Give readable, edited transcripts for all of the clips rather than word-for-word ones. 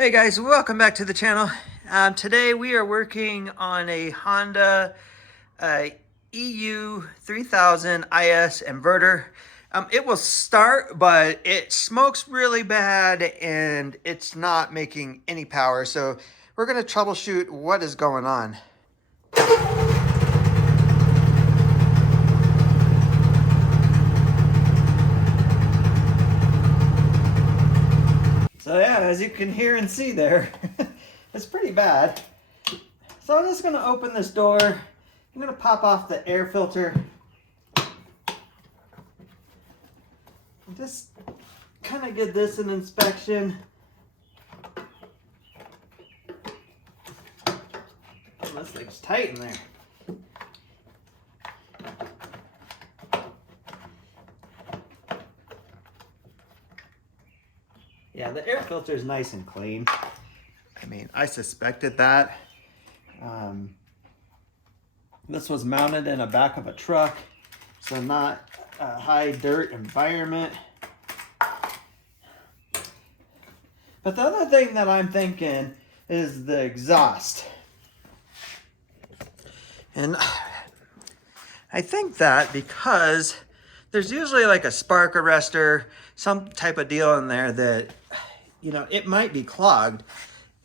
Hey guys, welcome back to the channel. Today we are working on a Honda EU3000is Inverter. It will start, but it smokes really bad and it's not making any power. So we're going to troubleshoot what is going on. So yeah, as you can hear and see there, it's pretty bad. So I'm just gonna open this door. I'm gonna pop off the air filter. And just kind of give this an inspection. This thing's tight in there. Yeah, the air filter is nice and clean. I mean, I suspected that. This was mounted in the back of a truck, so not a high dirt environment. But the other thing that I'm thinking is the exhaust. And I think that because there's usually like a spark arrestor, some type of deal in there that, you know, it might be clogged.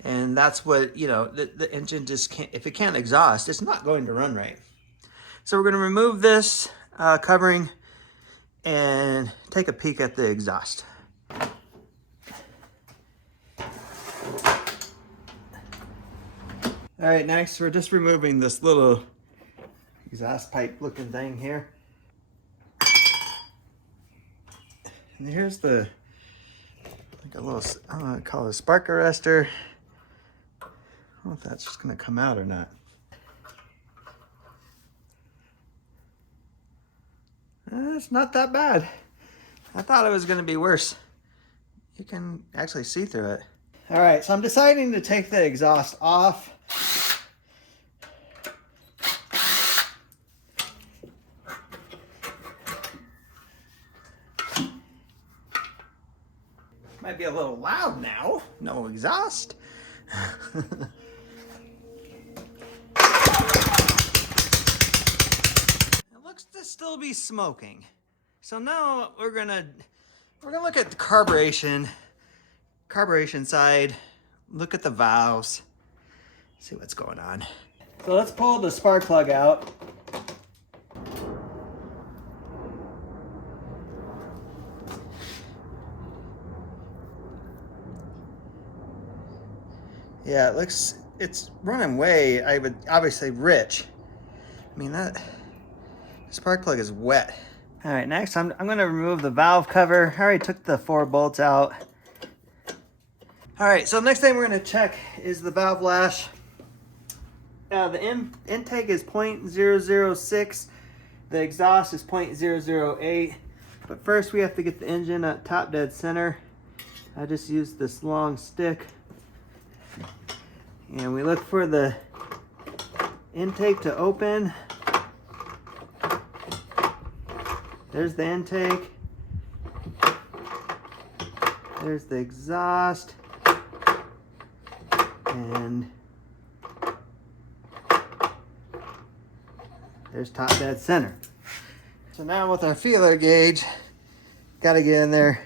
And that's what, you know, the engine just can't, if it can't exhaust, it's not going to run right. So we're going to remove this covering and take a peek at the exhaust. All right, next we're just removing this little exhaust pipe looking thing here. And here's the, like a little, I don't know, call it a spark arrestor. I don't know if that's just gonna come out or not. It's not that bad. I thought it was gonna be worse. You can actually see through it. All right, so I'm deciding to take the exhaust off. Might be a little loud now. No exhaust. It looks to still be smoking. So now we're gonna look at the carburation side, look at the valves, see what's going on. So let's pull the spark plug out. Yeah, it looks, it's running way, I would obviously rich. I mean, that spark plug is wet. All right, next I'm gonna remove the valve cover. I already took the 4 bolts out. All right, so next thing we're gonna check is the valve lash. The intake is 0.006. The exhaust is 0.008. But first we have to get the engine at top dead center. I just used this long stick. And we look for the intake to open. There's the intake. There's the exhaust. And there's top dead center. So now with our feeler gauge, gotta get in there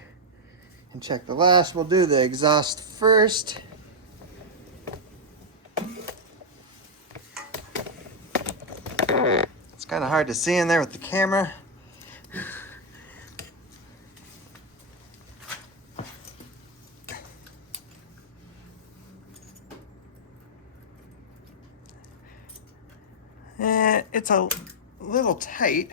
and check the lash. We'll do the exhaust first. It's kind of hard to see in there with the camera. It's a little tight.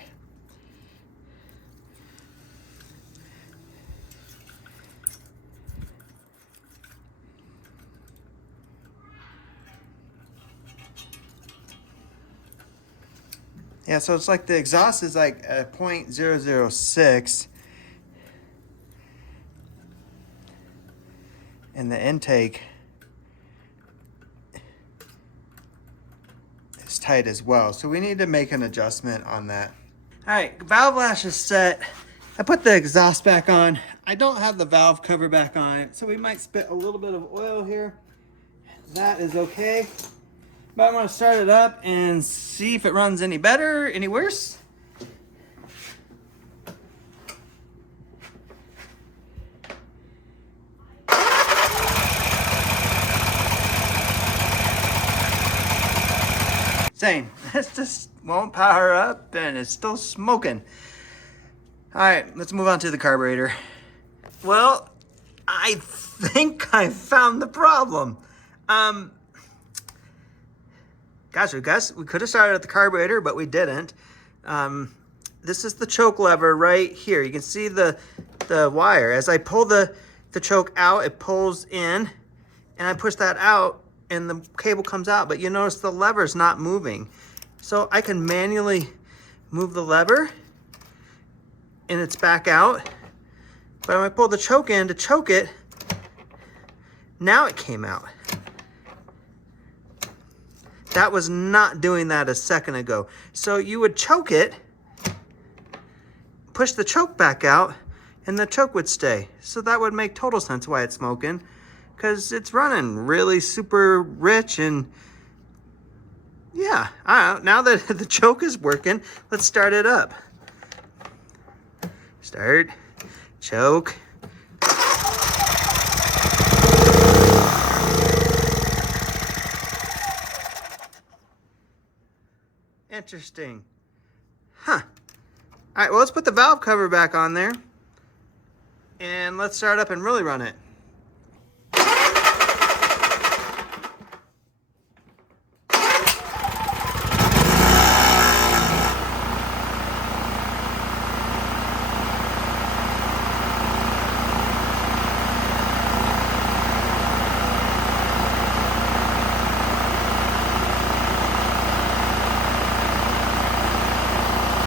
Yeah, so it's like the exhaust is like a 0.006 and the intake is tight as well. So we need to make an adjustment on that. All right, valve lash is set. I put the exhaust back on. I don't have the valve cover back on it, so we might spit a little bit of oil here. That is okay. But I'm gonna start it up and see if it runs any better, any worse. Same, it just won't power up and it's still smoking. All right, let's move on to the carburetor. Well, I think I found the problem. Gosh, we could have started at the carburetor, but we didn't. This is the choke lever right here. You can see the wire. As I pull the choke out, it pulls in, and I push that out, and the cable comes out. But you notice the lever's not moving. So I can manually move the lever, and it's back out. But when I pull the choke in to choke it, now it came out. That was not doing that a second ago. So you would choke it, push the choke back out, and the choke would stay. So that would make total sense why it's smoking, because it's running really super rich. And yeah, I don't know, now that the choke is working, let's start it up. Start, choke. Interesting. Huh. All right, well, let's put the valve cover back on there. And let's start up and really run it.